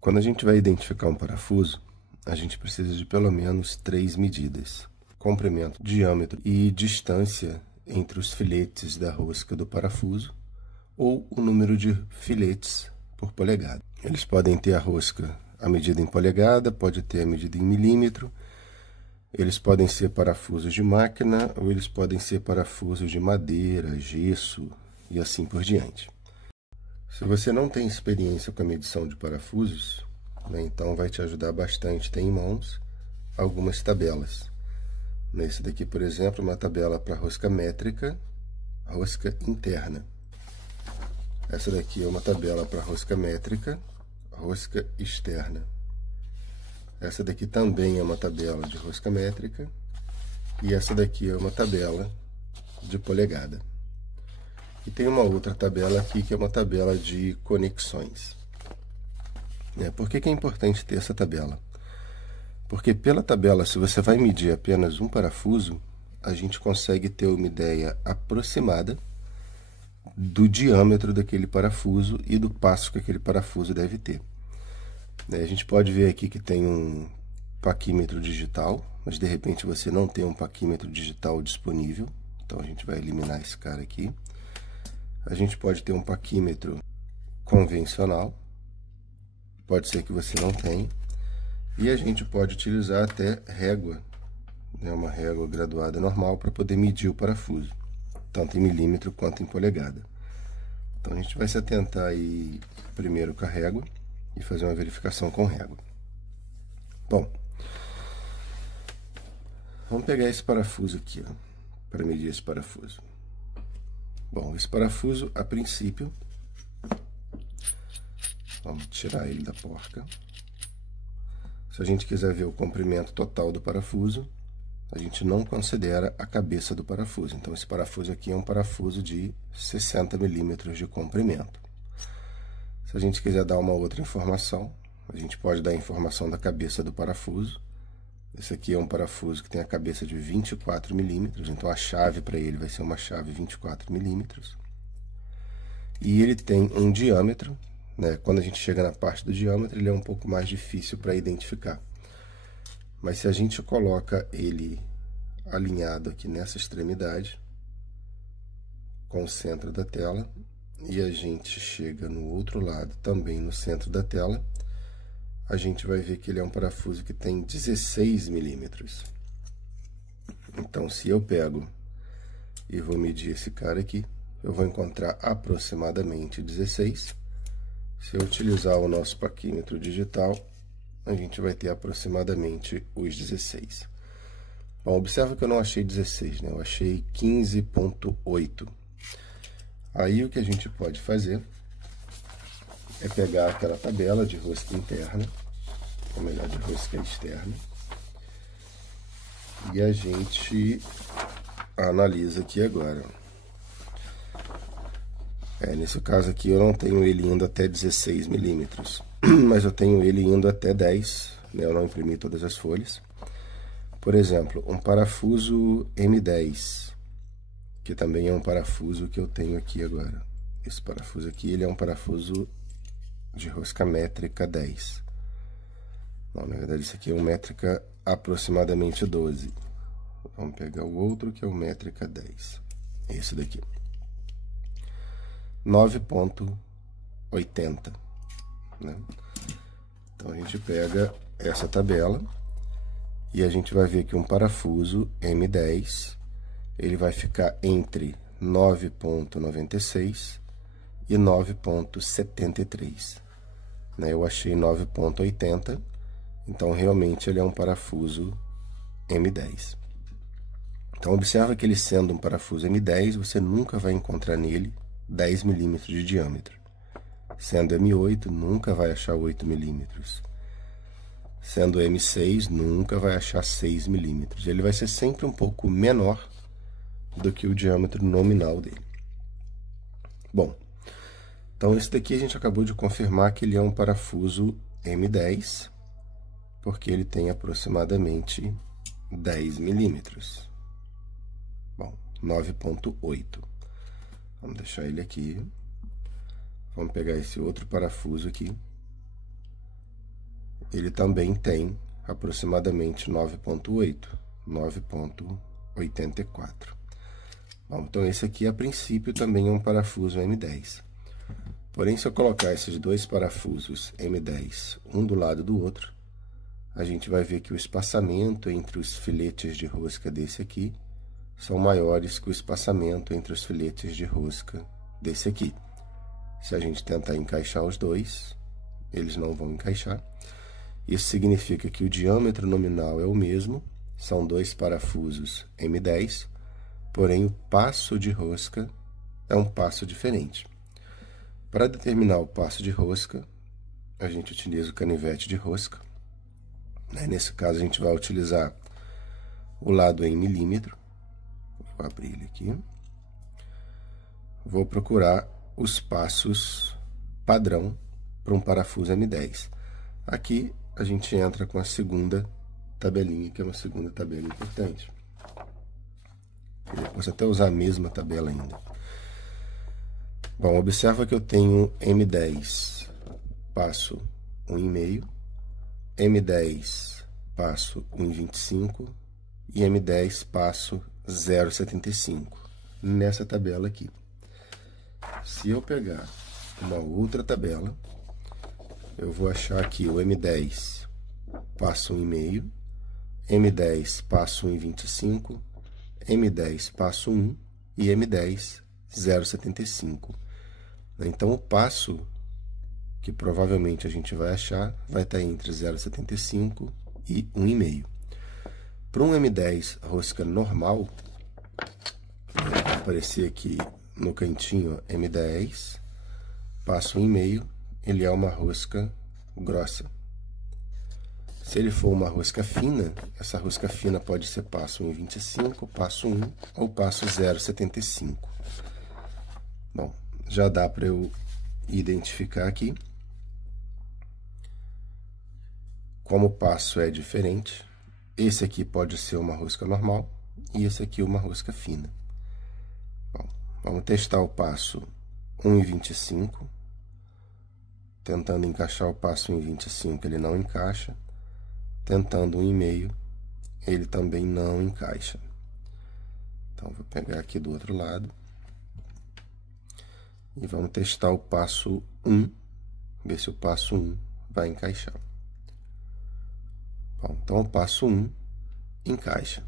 Quando a gente vai identificar um parafuso, a gente precisa de pelo menos 3 medidas: comprimento, diâmetro e distância entre os filetes da rosca do parafuso, ou o número de filetes por polegada. Eles podem ter a rosca a medida em polegada, pode ter a medida em milímetro, eles podem ser parafusos de máquina ou eles podem ser parafusos de madeira, gesso e assim por diante. Se você não tem experiência com a medição de parafusos, então vai te ajudar bastante ter em mãos algumas tabelas. Nesse daqui, por exemplo, uma tabela para rosca métrica, rosca interna. Essa daqui é uma tabela para rosca métrica, rosca externa. Essa daqui também é uma tabela de rosca métrica e essa daqui é uma tabela de polegada. E tem uma outra tabela aqui que é uma tabela de conexões. Por que é importante ter essa tabela? Porque pela tabela, se você vai medir apenas um parafuso, a gente consegue ter uma ideia aproximada do diâmetro daquele parafuso e do passo que aquele parafuso deve ter. A gente pode ver aqui que tem um paquímetro digital, mas de repente você não tem um paquímetro digital disponível, então a gente vai eliminar esse cara aqui. A gente pode ter um paquímetro convencional, pode ser que você não tenha, e a gente pode utilizar até régua, uma régua graduada normal para poder medir o parafuso, tanto em milímetro quanto em polegada. Então a gente vai se atentar aí primeiro com a régua e fazer uma verificação com régua. Bom, vamos pegar esse parafuso aqui, para medir esse parafuso. Bom, esse parafuso, a princípio, vamos tirar ele da porca. Se a gente quiser ver o comprimento total do parafuso, a gente não considera a cabeça do parafuso. Então, esse parafuso aqui é um parafuso de 60 milímetros de comprimento. Se a gente quiser dar uma outra informação, a gente pode dar a informação da cabeça do parafuso. Esse aqui é um parafuso que tem a cabeça de 24 milímetros, então a chave para ele vai ser uma chave 24 milímetros. E ele tem um diâmetro, quando a gente chega na parte do diâmetro, ele é um pouco mais difícil para identificar. Mas se a gente coloca ele alinhado aqui nessa extremidade, com o centro da tela, e a gente chega no outro lado, também no centro da tela, a gente vai ver que ele é um parafuso que tem 16 milímetros. Então, se eu pego e vou medir esse cara aqui, eu vou encontrar aproximadamente 16. Se eu utilizar o nosso paquímetro digital, a gente vai ter aproximadamente os 16. Bom, observa que eu não achei 16, eu achei 15,8. Aí o que a gente pode fazer é pegar aquela tabela de rosca interna, ou melhor, de rosca externa, e a gente analisa aqui agora. Nesse caso aqui eu não tenho ele indo até 16 milímetros, mas eu tenho ele indo até 10, eu não imprimi todas as folhas. Por exemplo, um parafuso M10, que também é um parafuso que eu tenho aqui agora. Esse parafuso aqui, ele é um parafuso de rosca métrica 10. Não, na verdade, esse aqui é um métrica aproximadamente 12. Vamos pegar o outro, que é o métrica 10. Esse daqui. 9,80. Então, a gente pega essa tabela e a gente vai ver que um parafuso M10, ele vai ficar entre 9,96 e 9,73. Eu achei 9,80, então realmente ele é um parafuso M10. Então observa que ele sendo um parafuso M10, você nunca vai encontrar nele 10 milímetros de diâmetro. Sendo M8, nunca vai achar 8 milímetros. Sendo M6, nunca vai achar 6 milímetros. Ele vai ser sempre um pouco menor do que o diâmetro nominal dele. Bom, então esse daqui a gente acabou de confirmar que ele é um parafuso M10, porque ele tem aproximadamente 10 milímetros. Bom, 9,8. Vamos deixar ele aqui. Vamos pegar esse outro parafuso aqui. ele também tem aproximadamente 9,84. Bom, então esse aqui, a princípio, também é um parafuso M10. Porém, se eu colocar esses dois parafusos M10, um do lado do outro, a gente vai ver que o espaçamento entre os filetes de rosca desse aqui são maiores que o espaçamento entre os filetes de rosca desse aqui. Se a gente tentar encaixar os dois, eles não vão encaixar. Isso significa que o diâmetro nominal é o mesmo, são dois parafusos M10, porém o passo de rosca é um passo diferente. Para determinar o passo de rosca, a gente utiliza o canivete de rosca. Nesse caso, a gente vai utilizar o lado em milímetro. Vou abrir ele aqui. Vou procurar os passos padrão para um parafuso M10. Aqui a gente entra com a segunda tabelinha, que é uma segunda tabela importante. Eu posso até usar a mesma tabela ainda. Bom, observa que eu tenho M10 passo 1,5, M10 passo 1,25 e M10 passo 0,75 nessa tabela aqui. Se eu pegar uma outra tabela, eu vou achar aqui o M10 passo 1,5, M10 passo 1,25, M10 passo 1 e M10 0,75. Então, o passo que provavelmente a gente vai achar vai estar entre 0,75 e 1,5. Para um M10 rosca normal, vai aparecer aqui no cantinho M10, passo 1,5, ele é uma rosca grossa. Se ele for uma rosca fina, essa rosca fina pode ser passo 1,25, passo 1 ou passo 0,75. Bom, já dá para eu identificar aqui. Como o passo é diferente, esse aqui pode ser uma rosca normal e esse aqui uma rosca fina. Bom, vamos testar o passo 1,25. Tentando encaixar o passo 1,25, ele não encaixa. Tentando 1,5, ele também não encaixa. Então, vou pegar aqui do outro lado. E vamos testar o passo 1, ver se o passo 1 vai encaixar. Bom, então o passo 1 encaixa.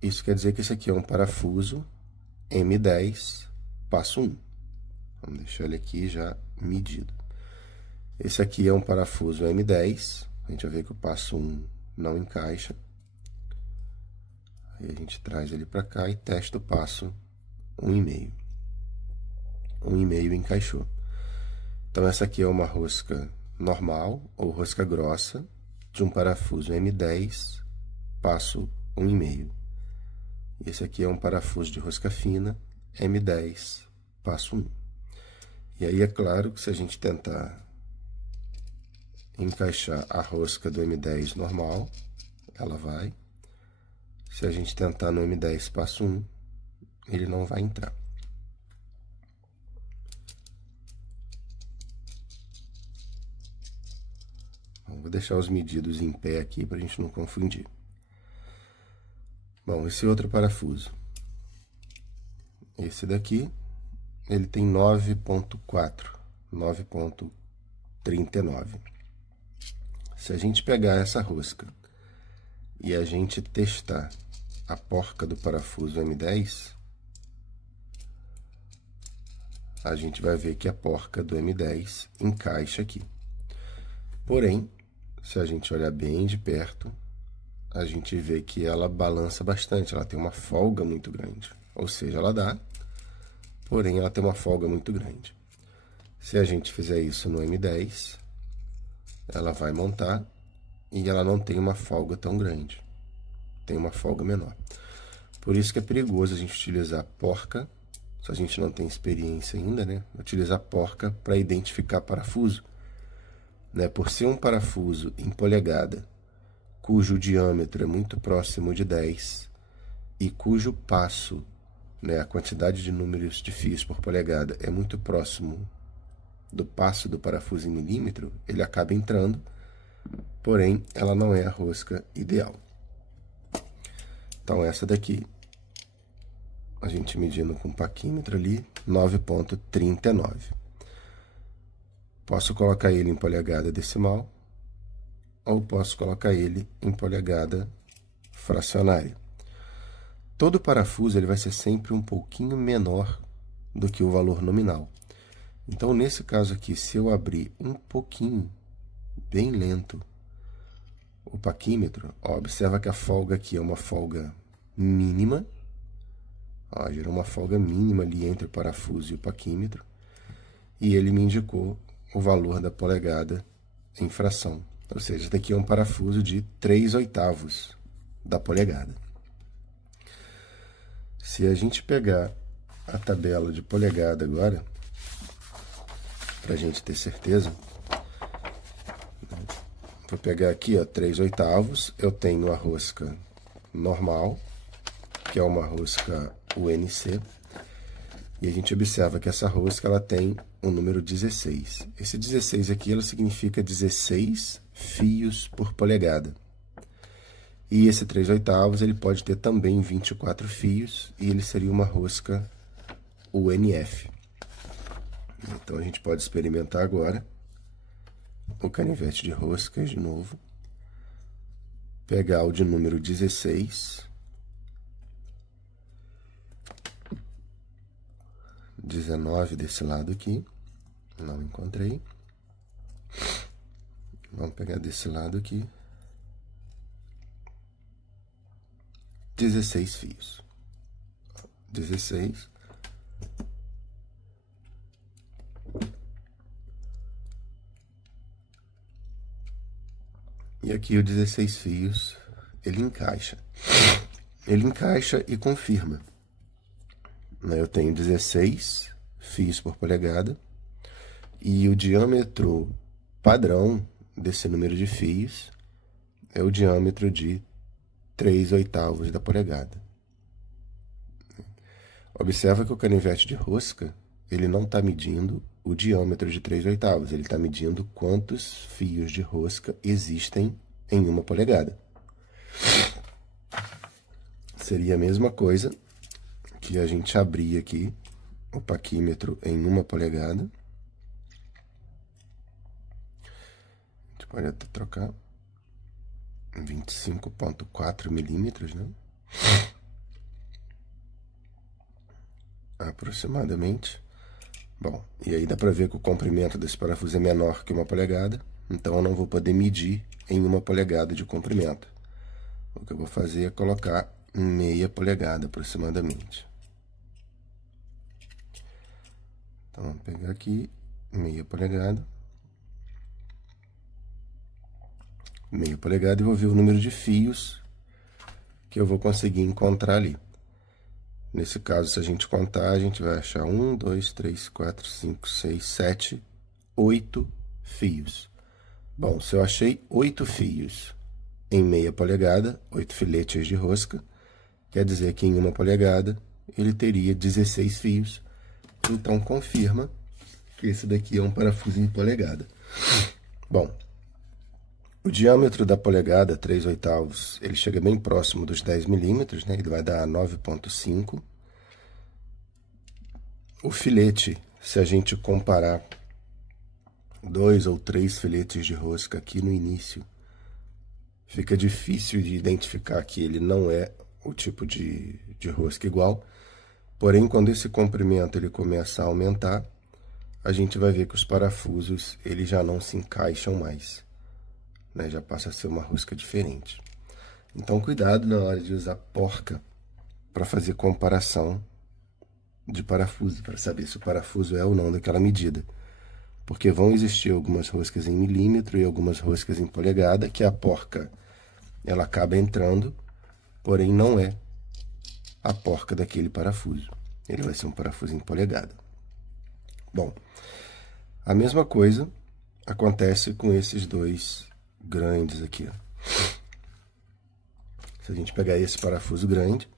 Isso quer dizer que esse aqui é um parafuso M10, passo 1. Vamos deixar ele aqui já medido. Esse aqui é um parafuso M10, a gente vai ver que o passo 1 não encaixa. Aí a gente traz ele para cá e testa o passo 1,5. 1,5 encaixou. Então, essa aqui é uma rosca normal ou rosca grossa de um parafuso M10, passo 1,5. Esse aqui é um parafuso de rosca fina, M10, passo 1. E aí é claro que se a gente tentar encaixar a rosca do M10 normal, ela vai. Se a gente tentar no M10 passo 1, ele não vai entrar. Vou deixar os medidos em pé aqui para a gente não confundir. Bom, esse outro parafuso. Esse daqui, ele tem 9,4, 9,39. Se a gente pegar essa rosca e a gente testar a porca do parafuso M10, a gente vai ver que a porca do M10 encaixa aqui. Porém, se a gente olhar bem de perto, a gente vê que ela balança bastante, ela tem uma folga muito grande. Ou seja, ela dá, porém ela tem uma folga muito grande. Se a gente fizer isso no M10, ela vai montar e ela não tem uma folga tão grande, tem uma folga menor. Por isso que é perigoso a gente utilizar porca, se a gente não tem experiência ainda, né? Utilizar porca para identificar parafuso. Por ser um parafuso em polegada, cujo diâmetro é muito próximo de 10 e cujo passo, a quantidade de números de fios por polegada é muito próximo do passo do parafuso em milímetro, ele acaba entrando porém ela não é a rosca ideal. Então essa daqui, a gente medindo com o paquímetro ali, 9,39. Posso colocar ele em polegada decimal, ou posso colocar ele em polegada fracionária. Todo parafuso ele vai ser sempre um pouquinho menor do que o valor nominal. Então, nesse caso aqui, se eu abrir um pouquinho, bem lento, o paquímetro, ó, observa que a folga aqui é uma folga mínima. Ó, gerou uma folga mínima ali entre o parafuso e o paquímetro. E ele me indicou o valor da polegada em fração. Ou seja, esse daqui é um parafuso de 3/8 da polegada. Se a gente pegar a tabela de polegada agora, para a gente ter certeza, vou pegar aqui, ó, 3/8, eu tenho a rosca normal, que é uma rosca UNC, e a gente observa que essa rosca ela tem o número 16. Esse 16 aqui ela significa 16 fios por polegada. E esse 3/8 ele pode ter também 24 fios, e ele seria uma rosca UNF. Então, a gente pode experimentar agora o canivete de roscas de novo. Pegar o de número 16. 19 desse lado aqui. Não encontrei. Vamos pegar desse lado aqui. 16 fios. 16. E aqui o 16 fios, ele encaixa. Ele encaixa e confirma. Eu tenho 16 fios por polegada. E o diâmetro padrão desse número de fios é o diâmetro de 3/8 da polegada. Observa que o canivete de rosca, ele não está medindo o diâmetro de 3/8, ele está medindo quantos fios de rosca existem em uma polegada. Seria a mesma coisa que a gente abrir aqui o paquímetro em uma polegada. A gente pode até trocar 25,4 milímetros, né? Aproximadamente. Bom, e aí dá para ver que o comprimento desse parafuso é menor que 1 polegada, então eu não vou poder medir em 1 polegada de comprimento. O que eu vou fazer é colocar meia polegada aproximadamente. Então, vamos pegar aqui, meia polegada. Meia polegada e vou ver o número de fios que eu vou conseguir encontrar ali. Nesse caso, se a gente contar, a gente vai achar 1, 2, 3, 4, 5, 6, 7, 8 fios. Bom, se eu achei 8 fios em meia polegada, 8 filetes de rosca, quer dizer que em 1 polegada ele teria 16 fios. Então, confirma que esse daqui é um parafuso em polegada. Bom, o diâmetro da polegada, 3/8, ele chega bem próximo dos 10 milímetros, né? Ele vai dar 9,5. O filete, se a gente comparar 2 ou 3 filetes de rosca aqui no início, fica difícil de identificar que ele não é o tipo de rosca igual. Porém, quando esse comprimento ele começa a aumentar, a gente vai ver que os parafusos eles já não se encaixam mais, né? Já passa a ser uma rosca diferente. Então, cuidado na hora de usar porca para fazer comparação de parafuso, para saber se o parafuso é ou não daquela medida. Porque vão existir algumas roscas em milímetro e algumas roscas em polegada, que a porca ela acaba entrando, porém não é a porca daquele parafuso. Ele vai ser um parafuso em polegada. Bom, a mesma coisa acontece com esses dois grandes aqui, ó. Se a gente pegar esse parafuso grande,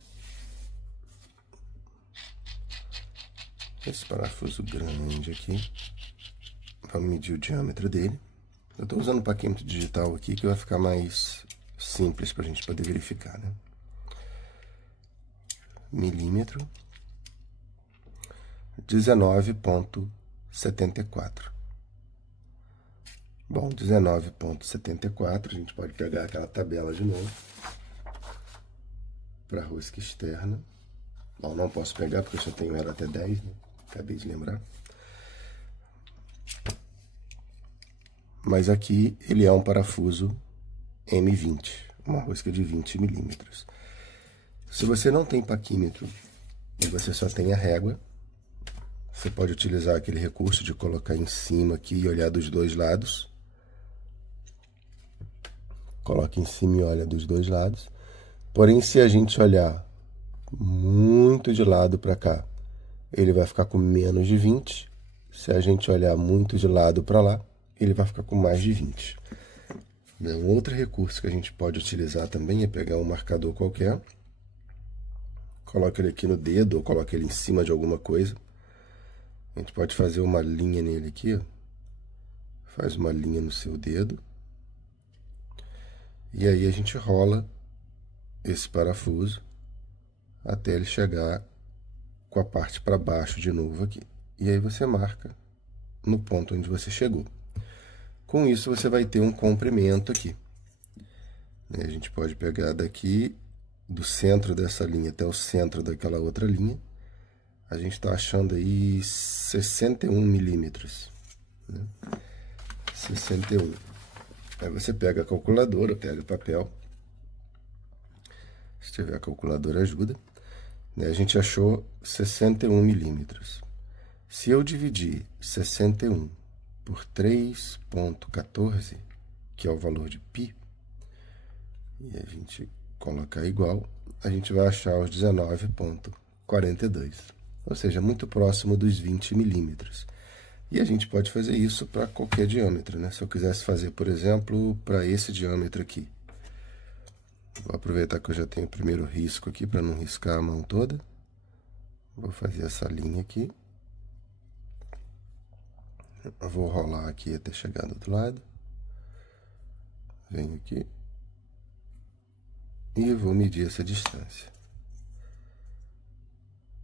esse parafuso grande aqui, vamos medir o diâmetro dele. Eu estou usando o paquímetro digital aqui, que vai ficar mais simples para a gente poder verificar, né? Milímetro, 19,74. Bom, 19,74, a gente pode pegar aquela tabela de novo para rosca externa. Bom, não posso pegar porque eu só tenho ela até 10, né? Acabei de lembrar. Mas aqui ele é um parafuso M20, uma rosca de 20 milímetros. Se você não tem paquímetro e você só tem a régua, você pode utilizar aquele recurso de colocar em cima aqui e olhar dos dois lados. Coloca em cima e olha dos dois lados. Porém, se a gente olhar muito de lado para cá, ele vai ficar com menos de 20. Se a gente olhar muito de lado para lá, ele vai ficar com mais de 20. Um outro recurso que a gente pode utilizar também é pegar um marcador qualquer, coloca ele aqui no dedo ou coloca ele em cima de alguma coisa. A gente pode fazer uma linha nele aqui, ó. Faz uma linha no seu dedo. E aí a gente rola esse parafuso até ele chegar com a parte para baixo de novo aqui. E aí você marca no ponto onde você chegou. Com isso você vai ter um comprimento aqui. E a gente pode pegar daqui, do centro dessa linha até o centro daquela outra linha. A gente está achando aí 61 milímetros. Né? 61. Aí você pega a calculadora, pega o papel. Se tiver a calculadora, ajuda. A gente achou 61 milímetros. Se eu dividir 61 por 3,14, que é o valor de π, e a gente colocar igual, a gente vai achar os 19,42. Ou seja, muito próximo dos 20 milímetros. E a gente pode fazer isso para qualquer diâmetro, né? Se eu quisesse fazer, por exemplo, para esse diâmetro aqui. Vou aproveitar que eu já tenho o primeiro risco aqui para não riscar a mão toda. Vou fazer essa linha aqui. Eu vou rolar aqui até chegar do outro lado. Venho aqui. E vou medir essa distância.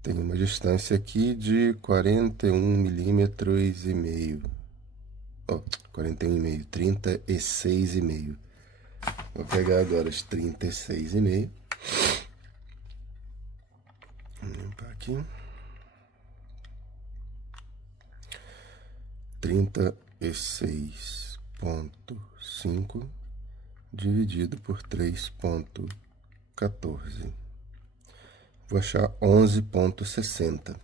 Tem uma distância aqui de 41 milímetros e meio. 41,5, 36,5. Vou pegar agora os 36,5. Vou limpar aqui. 36,5 dividido por 3,14. Vou achar 11,60.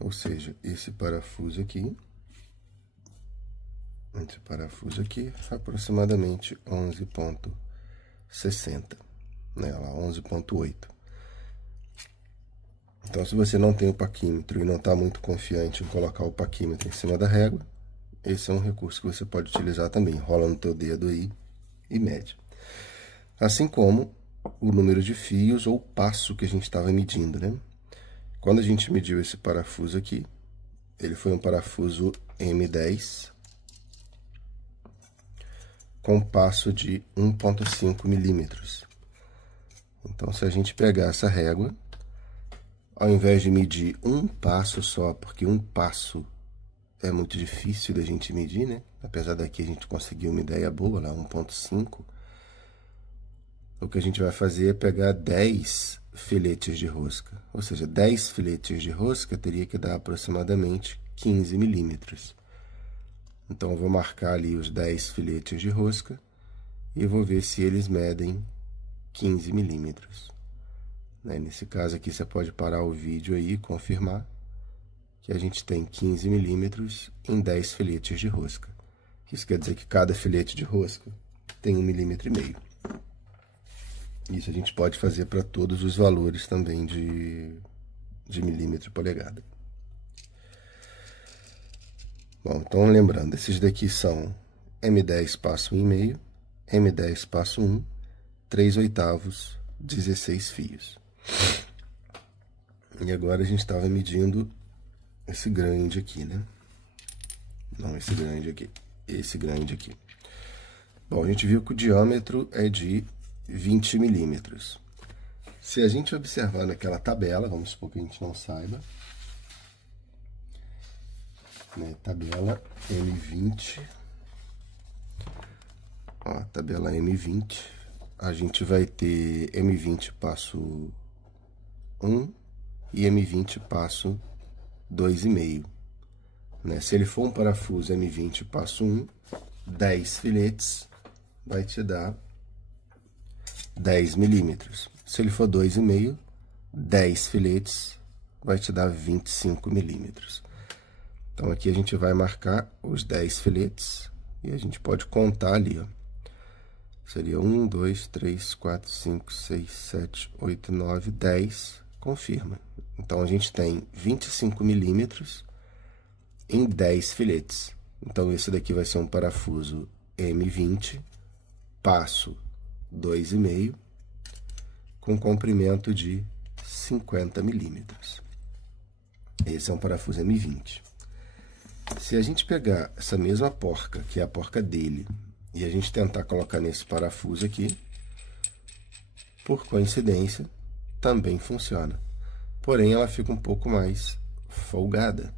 Ou seja, esse parafuso aqui, aproximadamente 11,60, né? Lá, 11,8. Então, se você não tem o paquímetro e não está muito confiante em colocar o paquímetro em cima da régua, esse é um recurso que você pode utilizar também. Rola no teu dedo aí e mede. Assim como o número de fios ou passo que a gente estava medindo, né? Quando a gente mediu esse parafuso aqui, ele foi um parafuso M10 com passo de 1,5 milímetros. Então, se a gente pegar essa régua, ao invés de medir um passo só, porque um passo é muito difícil da gente medir, né? Apesar daqui a gente conseguir uma ideia boa, lá 1,5. O que a gente vai fazer é pegar 10 filetes de rosca. Ou seja, 10 filetes de rosca teria que dar aproximadamente 15 milímetros. Então, eu vou marcar ali os 10 filetes de rosca e vou ver se eles medem 15 milímetros. Nesse caso aqui, você pode parar o vídeo aí e confirmar que a gente tem 15 milímetros em 10 filetes de rosca. Isso quer dizer que cada filete de rosca tem 1,5 milímetro. Isso a gente pode fazer para todos os valores também de milímetro polegada. Bom, então lembrando, esses daqui são M10 passo 1,5, M10 passo 1, 3/8, 16 fios. E agora a gente estava medindo esse grande aqui, né? Não esse grande aqui, esse grande aqui. Bom, a gente viu que o diâmetro é de 20 milímetros. Se a gente observar naquela tabela, vamos supor que a gente não saiba, né, tabela M20, ó, tabela M20, a gente vai ter M20 passo 1 e M20 passo 2,5. Né? Se ele for um parafuso M20 passo 1, 10 filetes vai te dar 10 milímetros. Se ele for 2,5, 10 filetes vai te dar 25 milímetros. Então, aqui a gente vai marcar os 10 filetes e a gente pode contar ali, ó. Seria 1, 2, 3, 4, 5, 6, 7, 8, 9, 10. Confirma. Então, a gente tem 25 milímetros em 10 filetes. Então, esse daqui vai ser um parafuso M20, passo 2,5, com comprimento de 50 milímetros. Esse é um parafuso M20. Se a gente pegar essa mesma porca, que é a porca dele, e a gente tentar colocar nesse parafuso aqui, por coincidência, também funciona. Porém, ela fica um pouco mais folgada.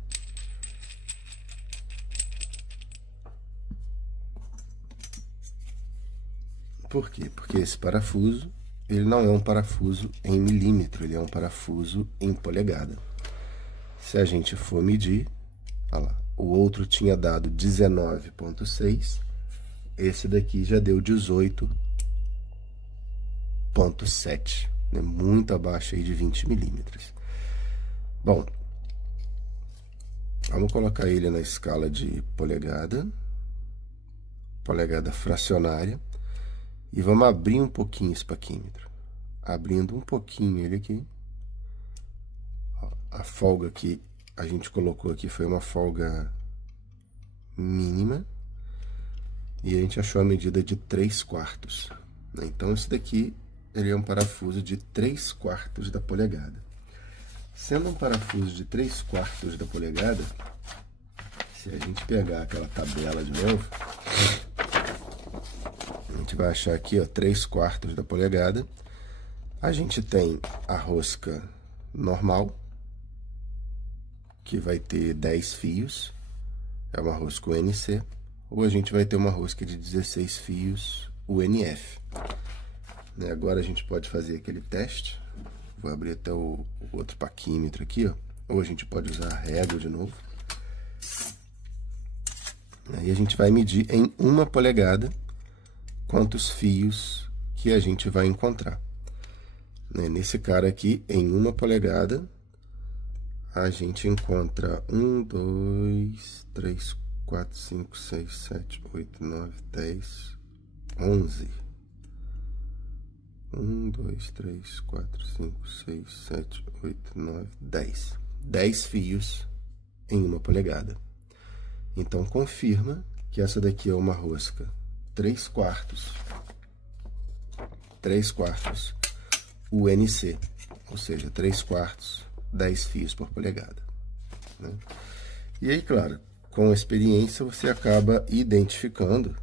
Por quê? Porque esse parafuso, ele não é um parafuso em milímetro, ele é um parafuso em polegada. Se a gente for medir, olha lá, o outro tinha dado 19,6, esse daqui já deu 18,7, né? Muito abaixo aí de 20 milímetros. Bom, vamos colocar ele na escala de polegada fracionária, e vamos abrir um pouquinho esse paquímetro. Abrindo um pouquinho ele aqui. A folga que a gente colocou aqui foi uma folga mínima. E a gente achou a medida de 3/4. Então, esse daqui ele é um parafuso de 3/4 da polegada. Sendo um parafuso de 3/4 da polegada, se a gente pegar aquela tabela de novo, a gente vai achar aqui, ó, 3/4 da polegada. A gente tem a rosca normal, que vai ter 10 fios, é uma rosca UNC, ou a gente vai ter uma rosca de 16 fios UNF. Né? Agora a gente pode fazer aquele teste. Vou abrir até o outro paquímetro aqui, ó. Ou a gente pode usar a régua de novo. Aí a gente vai medir em 1 polegada quantos fios que a gente vai encontrar. Né? Nesse cara aqui, em 1 polegada, a gente encontra 1, 2, 3, 4, 5, 6, 7, 8, 9, 10, 11. 1, 2, 3, 4, 5, 6, 7, 8, 9, 10. 10 fios em 1 polegada. Então, confirma que essa daqui é uma rosca 3/4 UNC, ou seja, 3/4, 10 fios por polegada. Né? E aí, claro, com a experiência você acaba identificando,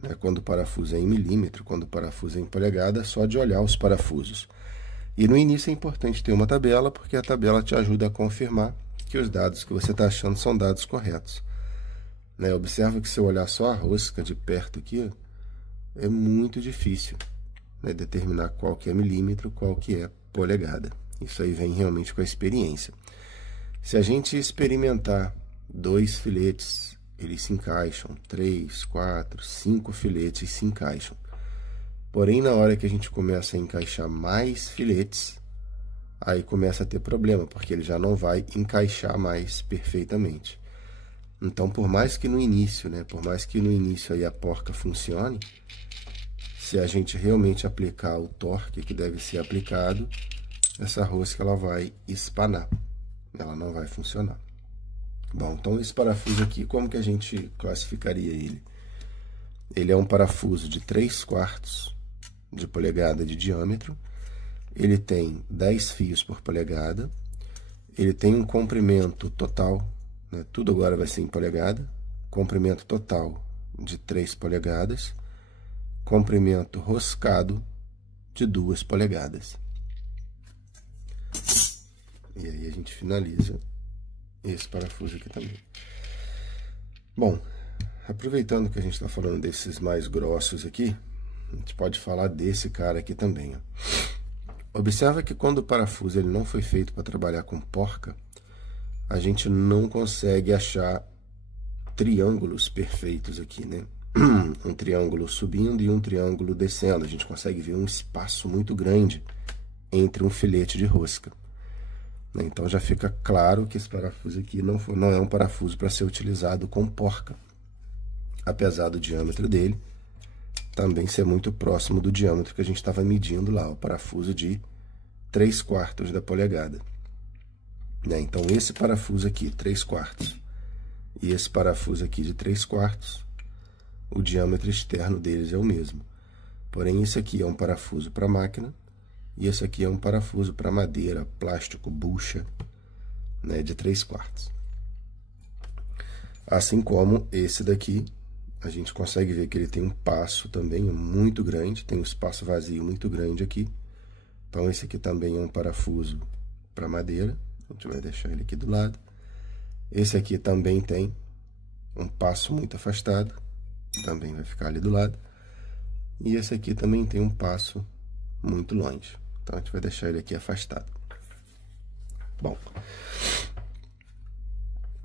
né, quando o parafuso é em milímetro, quando o parafuso é em polegada, só de olhar os parafusos. E no início é importante ter uma tabela, porque a tabela te ajuda a confirmar que os dados que você está achando são dados corretos. Né? Observa que se eu olhar só a rosca de perto aqui, é muito difícil, né, determinar qual que é milímetro, qual que é polegada. Isso aí vem realmente com a experiência. Se a gente experimentar 2 filetes, eles se encaixam, 3, 4, 5 filetes se encaixam. Porém, na hora que a gente começa a encaixar mais filetes, aí começa a ter problema, porque ele já não vai encaixar mais perfeitamente. Então, por mais que no início, né, aí a porca funcione, se a gente realmente aplicar o torque que deve ser aplicado, essa rosca ela vai espanar, ela não vai funcionar. Bom, então esse parafuso aqui, como que a gente classificaria ele? Ele é um parafuso de 3/4 de polegada de diâmetro, ele tem 10 fios por polegada, ele tem um comprimento total, né, tudo agora vai ser em polegada, comprimento total de 3 polegadas, comprimento roscado de 2 polegadas. E aí a gente finaliza esse parafuso aqui também. Bom, aproveitando que a gente está falando desses mais grossos aqui, a gente pode falar desse cara aqui também, ó. Observa que quando o parafuso ele não foi feito para trabalhar com porca, a gente não consegue achar triângulos perfeitos aqui, né? Um triângulo subindo e um triângulo descendo. A gente consegue ver um espaço muito grande entre um filete de rosca. Então já fica claro que esse parafuso aqui não é um parafuso para ser utilizado com porca. Apesar do diâmetro dele também ser muito próximo do diâmetro que a gente estava medindo lá, o parafuso de 3/4 da polegada. Então esse parafuso aqui, 3/4, e esse parafuso aqui de 3/4, o diâmetro externo deles é o mesmo. Porém, esse aqui é um parafuso para máquina, e esse aqui é um parafuso para madeira, plástico, bucha, né, de 3/4. Assim como esse daqui, a gente consegue ver que ele tem um passo também muito grande, tem um espaço vazio muito grande aqui. Então, esse aqui também é um parafuso para madeira, a gente vai deixar ele aqui do lado. Esse aqui também tem um passo muito afastado, também vai ficar ali do lado. E esse aqui também tem um passo muito longe, então a gente vai deixar ele aqui afastado. Bom,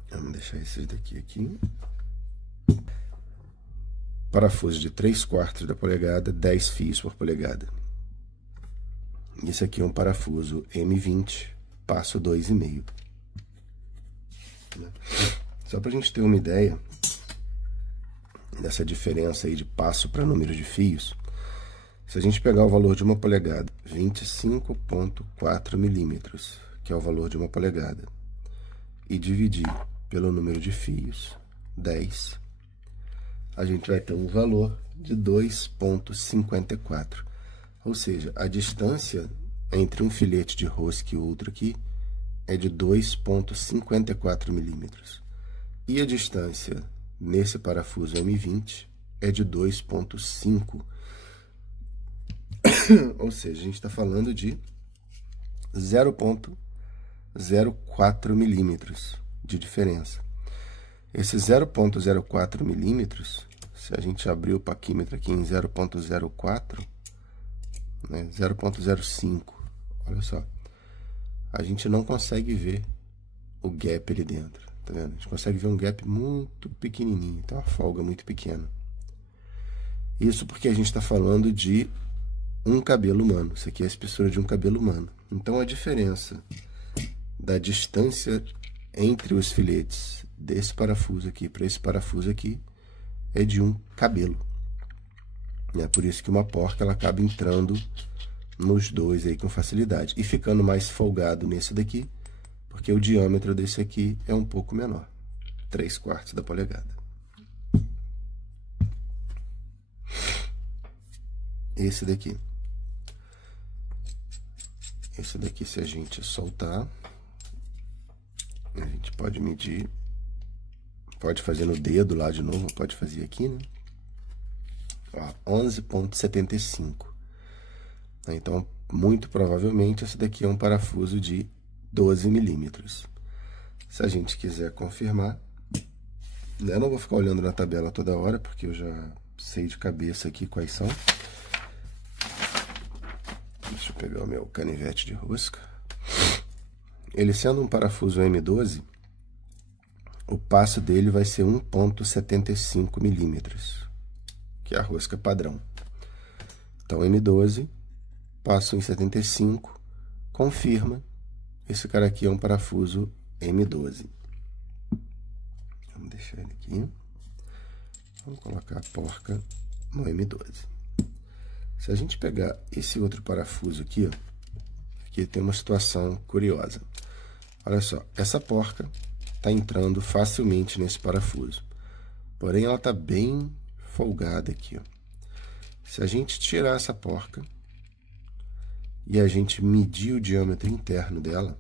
vamos deixar esses daqui aqui. Parafuso de 3/4 da polegada, 10 fios por polegada. Esse aqui é um parafuso M20, passo 2,5. Só para a gente ter uma ideia dessa diferença aí de passo para número de fios, se a gente pegar o valor de uma polegada, 25,4 milímetros, que é o valor de uma polegada, e dividir pelo número de fios, 10, a gente vai ter um valor de 2,54. Ou seja, a distância entre um filete de rosca e outro aqui é de 2,54 milímetros. E a distância nesse parafuso M20 é de 2,5. Ou seja, a gente está falando de 0,04 milímetros de diferença. Esse 0,04 milímetros, se a gente abrir o paquímetro aqui em 0,04, né, 0,05, olha só, a gente não consegue ver o gap ali dentro, tá vendo? A gente consegue ver um gap muito pequenininho, então uma folga muito pequena. Isso porque a gente está falando de um cabelo humano, isso aqui é a espessura de um cabelo humano. Então a diferença da distância entre os filetes desse parafuso aqui para esse parafuso aqui é de um cabelo. É por isso que uma porca ela acaba entrando nos dois aí com facilidade e ficando mais folgado nesse daqui, porque o diâmetro desse aqui é um pouco menor, 3/4 da polegada. Esse daqui, se a gente soltar, a gente pode medir, pode fazer no dedo lá de novo, pode fazer aqui, né? 11,75. Então, muito provavelmente, esse daqui é um parafuso de 12 milímetros. Se a gente quiser confirmar, né, eu não vou ficar olhando na tabela toda hora, porque eu já sei de cabeça aqui quais são. Deixa eu pegar o meu canivete de rosca. Ele sendo um parafuso M12, o passo dele vai ser 1,75 milímetros, que é a rosca padrão. Então, M12, passo em 75, confirma, esse cara aqui é um parafuso M12. Vamos deixar ele aqui. Vamos colocar a porca no M12. Se a gente pegar esse outro parafuso aqui, ó, aqui tem uma situação curiosa. Olha só, essa porca está entrando facilmente nesse parafuso. Porém, ela está bem folgada aqui, ó. Se a gente tirar essa porca e a gente medir o diâmetro interno dela,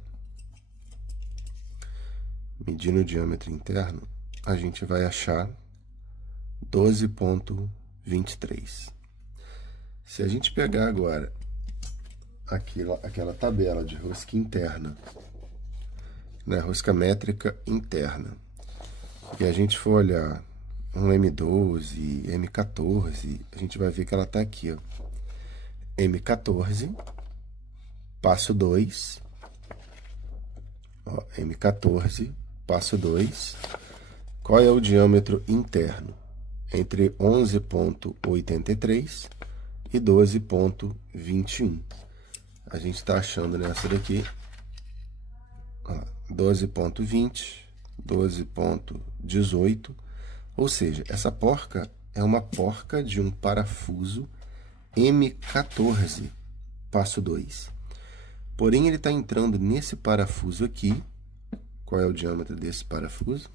medindo o diâmetro interno, a gente vai achar 12,23. Se a gente pegar agora aquela tabela de rosca interna, né, rosca métrica interna, e a gente for olhar um M12, M14, a gente vai ver que ela está aqui, ó. M14, passo 2, ó, M14, passo 2. Qual é o diâmetro interno? Entre 11,83 e 12,21. A gente está achando nessa daqui 12,20, 12,18. Ou seja, essa porca é uma porca de um parafuso M14, passo 2. Porém, ele está entrando nesse parafuso aqui. Qual é o diâmetro desse parafuso?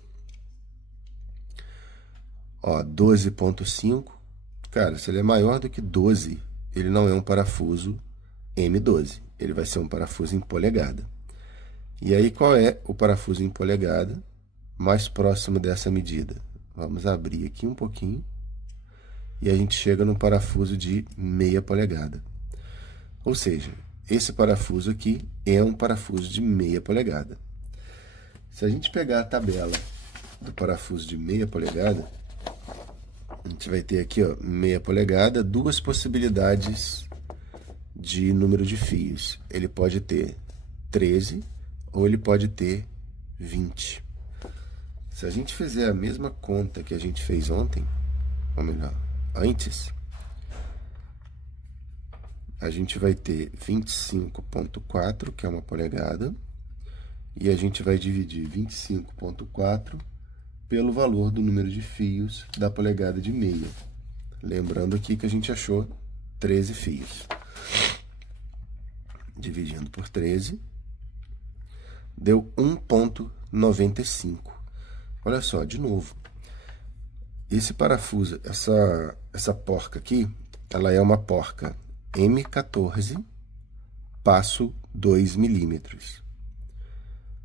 Ó, 12,5. Cara, se ele é maior do que 12, ele não é um parafuso M12. Ele vai ser um parafuso em polegada. E aí, qual é o parafuso em polegada mais próximo dessa medida? Vamos abrir aqui um pouquinho. E a gente chega no parafuso de meia polegada. Ou seja, esse parafuso aqui é um parafuso de meia polegada. Se a gente pegar a tabela do parafuso de meia polegada, a gente vai ter aqui, ó, meia polegada, duas possibilidades de número de fios. Ele pode ter 13 ou ele pode ter 20. Se a gente fizer a mesma conta que a gente fez ontem, ou melhor, antes, a gente vai ter 25,4, que é uma polegada, e a gente vai dividir 25,4 pelo valor do número de fios da polegada de meia. Lembrando aqui que a gente achou 13 fios. Dividindo por 13, deu 1,95. Olha só, de novo. Esse parafuso, essa porca aqui, ela é uma porca M14, passo 2 milímetros.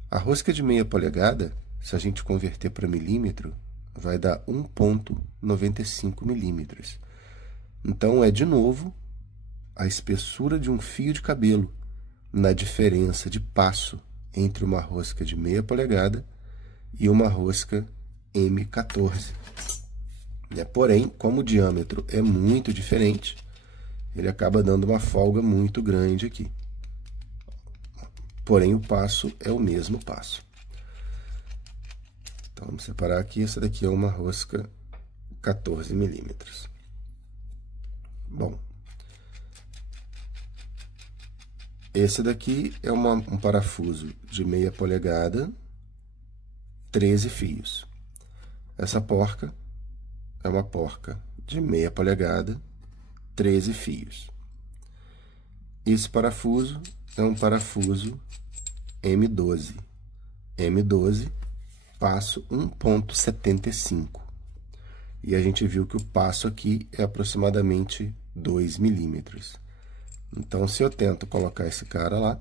A rosca de meia polegada, se a gente converter para milímetro, vai dar 1,95 milímetros. Então, é de novo a espessura de um fio de cabelo na diferença de passo entre uma rosca de meia polegada e uma rosca M14. Porém, como o diâmetro é muito diferente, ele acaba dando uma folga muito grande aqui. Porém, o passo é o mesmo passo. Então, vamos separar aqui. Essa daqui é uma rosca 14 milímetros. Bom, esse daqui é um parafuso de meia polegada, 13 fios. Essa porca é uma porca de meia polegada, 13 fios. Esse parafuso é um parafuso M12. M12, passo 1,75. E a gente viu que o passo aqui é aproximadamente 2 milímetros. Então, se eu tento colocar esse cara lá,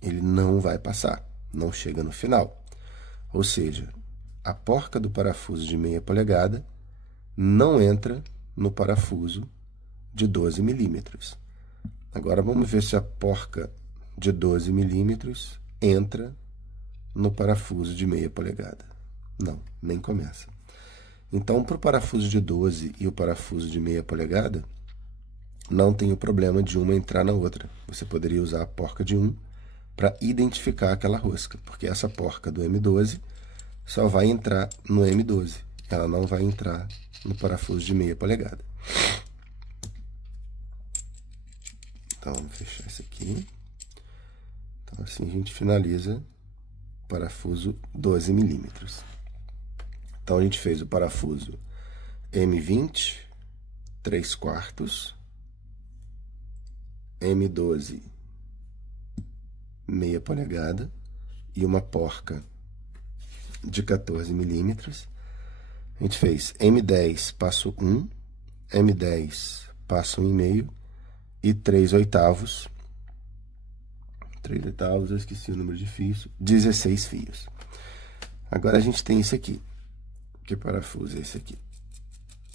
ele não vai passar, não chega no final. Ou seja, a porca do parafuso de meia polegada não entra no parafuso de 12 milímetros. Agora, vamos ver se a porca de 12 milímetros entra no parafuso de meia polegada. Não, nem começa. Então, para o parafuso de 12 e o parafuso de meia polegada, não tem o problema de uma entrar na outra. Você poderia usar a porca de 1 para identificar aquela rosca, porque essa porca do M12 só vai entrar no M12. Ela não vai entrar no parafuso de meia polegada. Então, vamos fechar isso aqui. Então, assim a gente finaliza o parafuso 12 milímetros. Então, a gente fez o parafuso M20, 3/4, M12, meia polegada, e uma porca de 14 milímetros. A gente fez M10, passo 1, M10, passo 1,5 e 3/8. 3/8, eu esqueci o número de fios, 16 fios. Agora a gente tem esse aqui. Que parafuso é esse aqui?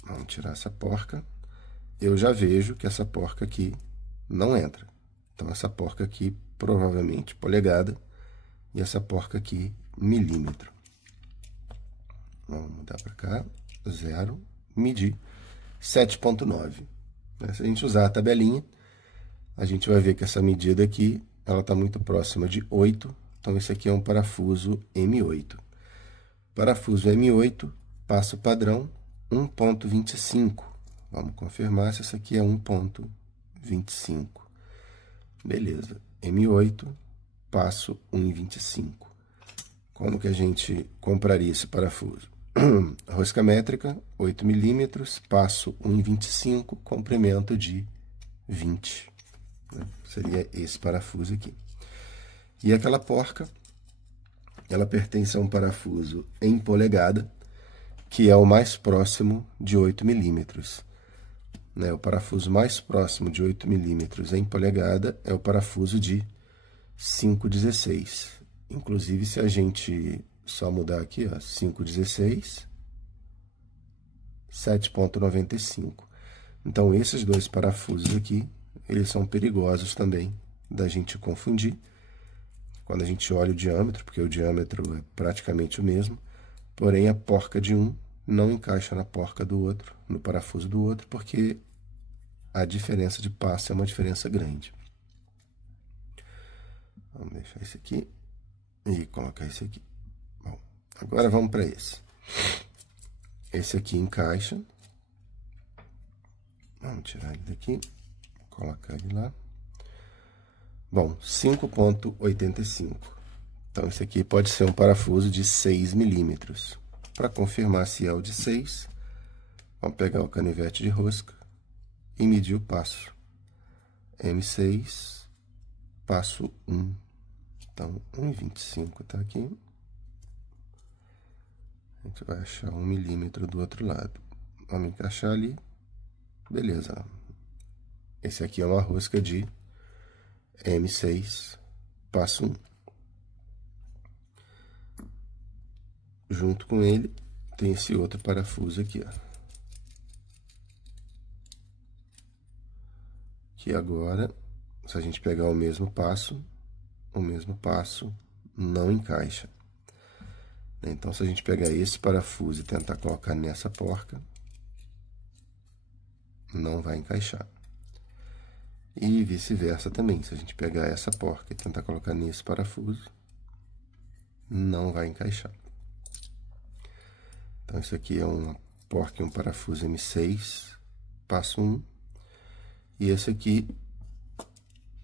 Vamos tirar essa porca. eu já vejo que essa porca aqui não entra. Então, essa porca aqui, provavelmente polegada, e essa porca aqui, milímetro. Vamos mudar para cá, 0, medir 7,9. Se a gente usar a tabelinha, a gente vai ver que essa medida aqui, ela está muito próxima de 8, então esse aqui é um parafuso M8. Parafuso M8, passo padrão, 1,25. Vamos confirmar se essa aqui é 1,25. Beleza, M8, passo 1,25. Como que a gente compraria esse parafuso? Rosca métrica, 8 milímetros, passo 1,25, comprimento de 20. Seria esse parafuso aqui. E aquela porca, ela pertence a um parafuso em polegada, que é o mais próximo de 8 milímetros. O parafuso mais próximo de 8 milímetros em polegada é o parafuso de 5,16. Inclusive, se a gente só mudar aqui, ó, 5,16, 7,95. Então, esses dois parafusos aqui, eles são perigosos também da gente confundir quando a gente olha o diâmetro, porque o diâmetro é praticamente o mesmo, porém a porca de um não encaixa na porca do outro, no parafuso do outro, porque a diferença de passo é uma diferença grande. Vamos deixar esse aqui e colocar esse aqui. Bom, agora vamos para esse. Esse aqui encaixa. Vamos tirar ele daqui, colocar ele lá. Bom, 5,85. Então, esse aqui pode ser um parafuso de 6 milímetros. Para confirmar se é o de 6, vamos pegar o canivete de rosca e medir o passo. M6, passo 1. Então, 1,25 está aqui. A gente vai achar 1 milímetro do outro lado. Vamos encaixar ali. Beleza. Esse aqui é uma rosca de M6, passo 1. Junto com ele, tem esse outro parafuso aqui, ó. Que agora, se a gente pegar o mesmo passo não encaixa. Então, se a gente pegar esse parafuso e tentar colocar nessa porca, não vai encaixar. E vice-versa também. Se a gente pegar essa porca e tentar colocar nesse parafuso, não vai encaixar. Então, isso aqui é uma porca e um parafuso M6, passo 1. E esse aqui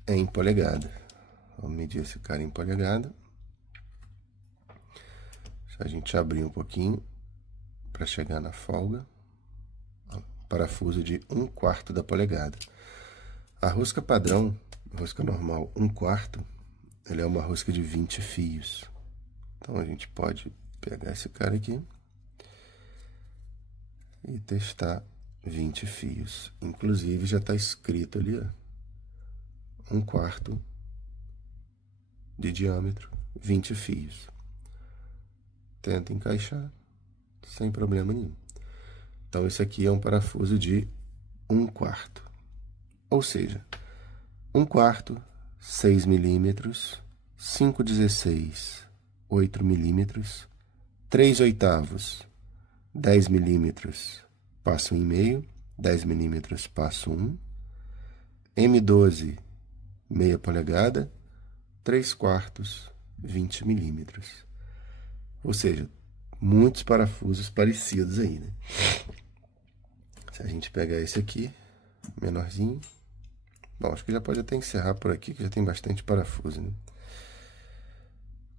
é em polegada. Vamos medir esse cara em polegada. Se a gente abrir um pouquinho para chegar na folga, parafuso de 1/4 da polegada. A rosca padrão, rosca normal 1/4, ela é uma rosca de 20 fios. Então, a gente pode pegar esse cara aqui e testar 20 fios. Inclusive, já está escrito ali, ó, 1/4 de diâmetro, 20 fios. Tenta encaixar, sem problema nenhum. Então, esse aqui é um parafuso de 1/4. Ou seja, 1/4, 6 milímetros, 5/16, 8 milímetros, 3/8, 10 milímetros, passo 1,5, 10 milímetros, passo 1, M12, meia polegada, 3/4, 20 milímetros. Ou seja, muitos parafusos parecidos aí, né? Se a gente pegar esse aqui, menorzinho, bom, acho que já pode até encerrar por aqui, que já tem bastante parafuso, né?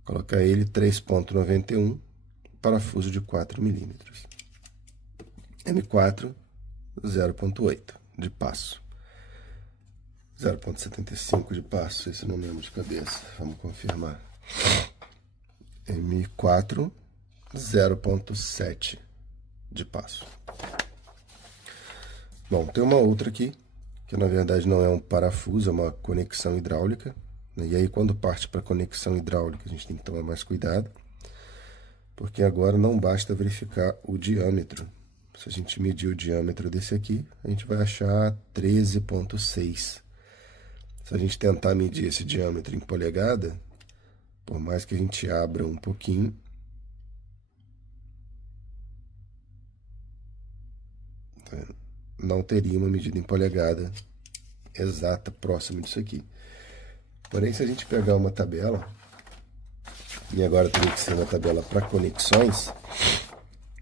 Colocar ele 3,91, parafuso de 4 milímetros. M4, 0,8 de passo. 0,75 de passo, esse não lembro de cabeça, vamos confirmar. M4, 0,7 de passo. Bom, tem uma outra aqui, que na verdade não é um parafuso, é uma conexão hidráulica, né? E aí, quando parte para conexão hidráulica, a gente tem que tomar mais cuidado, porque agora não basta verificar o diâmetro, Se a gente medir o diâmetro desse aqui, a gente vai achar 13,6. Se a gente tentar medir esse diâmetro em polegada, por mais que a gente abra um pouquinho, não teria uma medida em polegada exata próxima disso aqui. Porém, se a gente pegar uma tabela, e agora teria que ser uma tabela para conexões,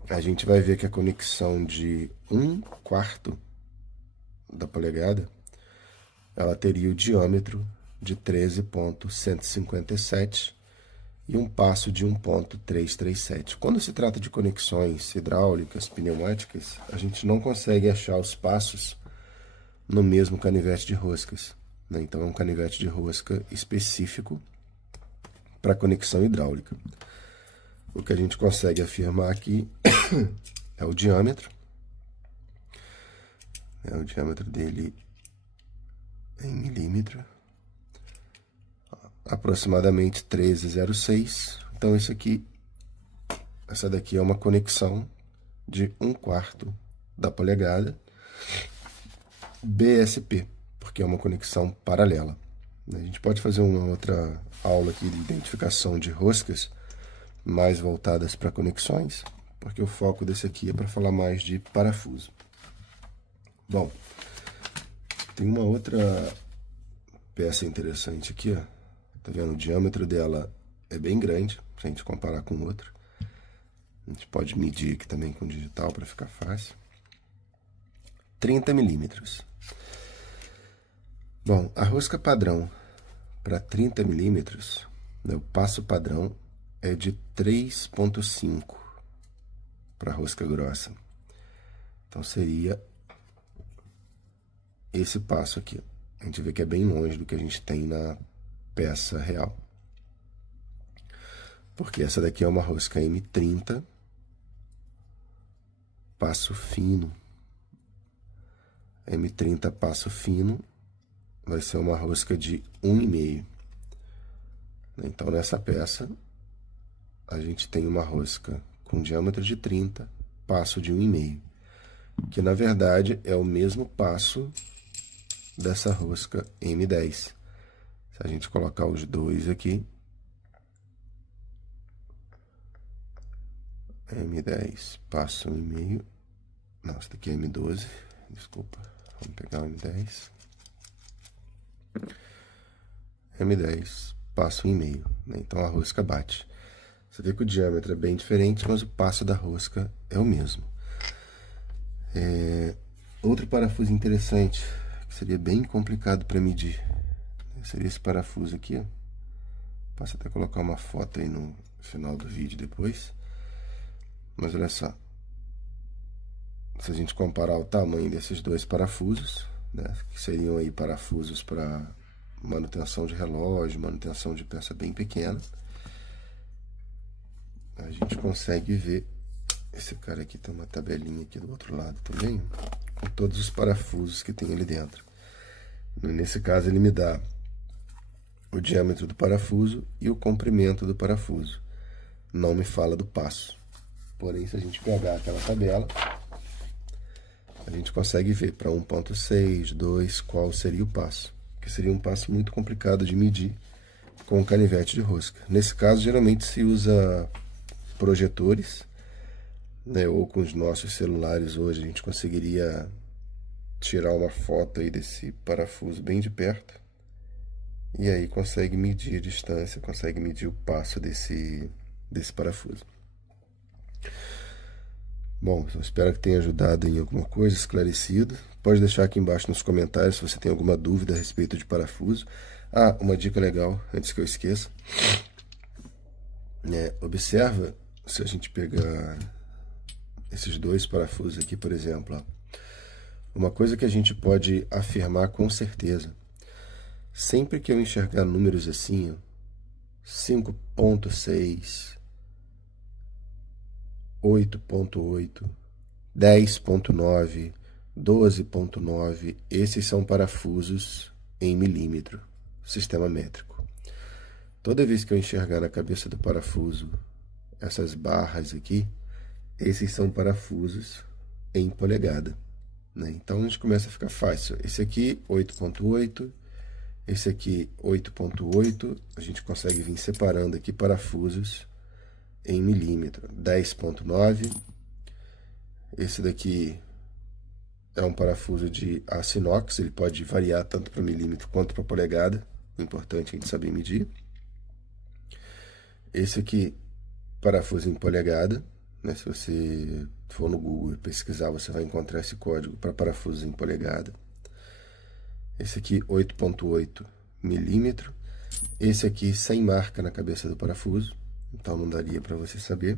a gente vai ver que a conexão de 1/4 da polegada, ela teria o diâmetro de 13,157 e um passo de 1,337. Quando se trata de conexões hidráulicas, pneumáticas, a gente não consegue achar os passos no mesmo canivete de roscas, né? Então, é um canivete de rosca específico para conexão hidráulica. O que a gente consegue afirmar aqui é o diâmetro. O diâmetro dele em milímetro. Aproximadamente 13,06. Então, isso aqui, essa daqui é uma conexão de 1/4 da polegada BSP, porque é uma conexão paralela. A gente pode fazer uma outra aula aqui de identificação de roscas mais voltadas para conexões, porque o foco desse aqui é para falar mais de parafuso. Bom, tem uma outra peça interessante aqui, ó. Tá vendo? O diâmetro dela é bem grande, se a gente comparar com outra. A gente pode medir aqui também com digital para ficar fácil. 30 milímetros. Bom, a rosca padrão para 30 milímetros, né, o passo padrão é de 3,5 para rosca grossa. Então, seria esse passo aqui. A gente vê que é bem longe do que a gente tem na peça real. Porque essa daqui é uma rosca M30, passo fino. M30 passo fino vai ser uma rosca de 1,5. Então, nessa peça, a gente tem uma rosca com diâmetro de 30, passo de 1,5, que na verdade é o mesmo passo dessa rosca M10. Se a gente colocar os dois aqui, M10, passo 1,5, não, esse daqui é M12, desculpa, vamos pegar o M10. M10, passo 1,5, né? Então a rosca bate. Você vê que o diâmetro é bem diferente, mas o passo da rosca é o mesmo. Outro parafuso interessante, que seria bem complicado para medir, seria esse parafuso aqui, ó. Posso até colocar uma foto aí no final do vídeo depois. Mas olha só. Se a gente comparar o tamanho desses dois parafusos, né, que seriam aí parafusos para manutenção de relógio, manutenção de peça bem pequena, a gente consegue ver. Esse cara aqui tem uma tabelinha aqui do outro lado também, com todos os parafusos que tem ali dentro. Nesse caso, ele me dá o diâmetro do parafuso e o comprimento do parafuso. Não me fala do passo. Porém, se a gente pegar aquela tabela, a gente consegue ver para 1,6, 2, qual seria o passo. Que seria um passo muito complicado de medir com o canivete de rosca. Nesse caso, geralmente se usa projetores, né, ou com os nossos celulares hoje, a gente conseguiria tirar uma foto aí desse parafuso bem de perto. E aí consegue medir a distância, consegue medir o passo desse parafuso. Bom, eu espero que tenha ajudado em alguma coisa, esclarecido. Pode deixar aqui embaixo nos comentários se você tem alguma dúvida a respeito de parafuso. Ah, uma dica legal, antes que eu esqueça. Observa, se a gente pegar esses dois parafusos aqui, por exemplo, ó, uma coisa que a gente pode afirmar com certeza. Sempre que eu enxergar números assim, ó, 5,6, 8,8, 10,9, 12,9, esses são parafusos em milímetro, sistema métrico. Toda vez que eu enxergar na cabeça do parafuso essas barras aqui, esses são parafusos em polegada, né? Então, a gente começa a ficar fácil. Esse aqui, 8.8, esse aqui, 8.8, a gente consegue vir separando aqui parafusos em milímetro. 10.9, esse daqui é um parafuso de aço inox, ele pode variar tanto para milímetro quanto para polegada, o importante é a gente saber medir. Esse aqui, parafuso em polegada, né? Se você for no Google e pesquisar, você vai encontrar esse código para parafusos em polegada. Esse aqui, 8.8 milímetro. Esse aqui, sem marca na cabeça do parafuso, então não daria para você saber.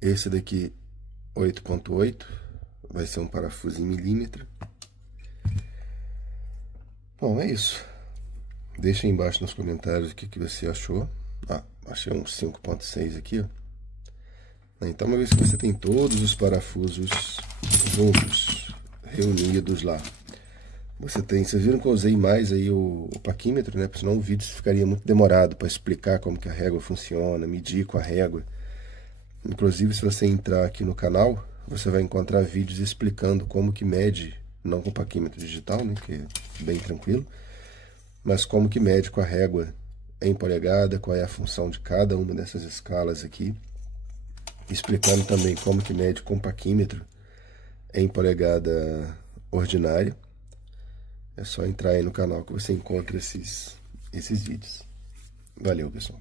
Esse daqui, 8.8, vai ser um parafuso em milímetro. Bom, é isso. Deixa aí embaixo nos comentários o que você achou. Achei um 5.6 aqui, ó. Então, uma vez que você tem todos os parafusos juntos, reunidos lá, vocês viram que eu usei mais aí o paquímetro, né? Porque senão o vídeo ficaria muito demorado para explicar como que a régua funciona, medir com a régua. Inclusive, se você entrar aqui no canal, você vai encontrar vídeos explicando como que mede, não com paquímetro digital, né? Que é bem tranquilo, mas como que mede com a régua em polegada, qual é a função de cada uma dessas escalas aqui, explicando também como que mede com paquímetro em polegada ordinária. É só entrar aí no canal que você encontra esses vídeos. Valeu, pessoal.